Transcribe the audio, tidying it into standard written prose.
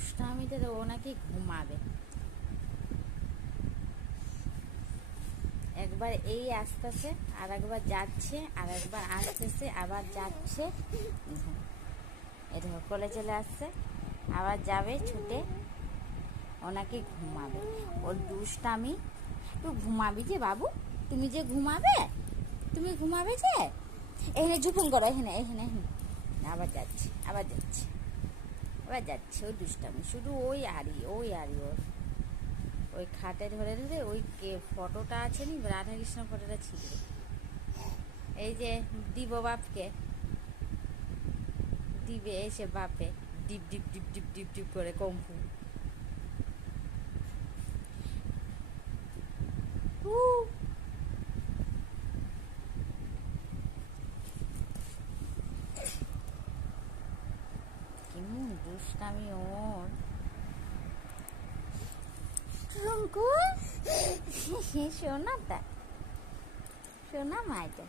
দুষ্টামিতে ও নাকি ঘুমাবে। একবার এই আসতেছে, আর একবার যাচ্ছে, আর একবার আসতেছে, আবার যাচ্ছে। এটা কোলে চলে আসছে, আবার যাবে ছুটে। ও নাকি ঘুমাবে, ওর দুষ্টামি। একটু ঘুমাবি যে বাবু, তুমি যে ঘুমাবে, তুমি ঘুমাবে যে। এখানে ঝুপুন করো, এখানে এখানে এখানে। আবার যাচ্ছে, আবার যাচ্ছে, আবার যাচ্ছে। ওর দুষ্টামি শুধু ওই আরই ওর ওই খাটে ধরে ধরে ওই ফটোটা আছে নি, রাধাকৃষ্ণ ফটোটা ছিল। এই যে দিব বাপকে দিবে এসে বাপে deep deep deep deep deep deep করে কম্পু। কেমন দুষ্টামি ওর। রঙ্কু শোনা তা, শোনা মাইটা।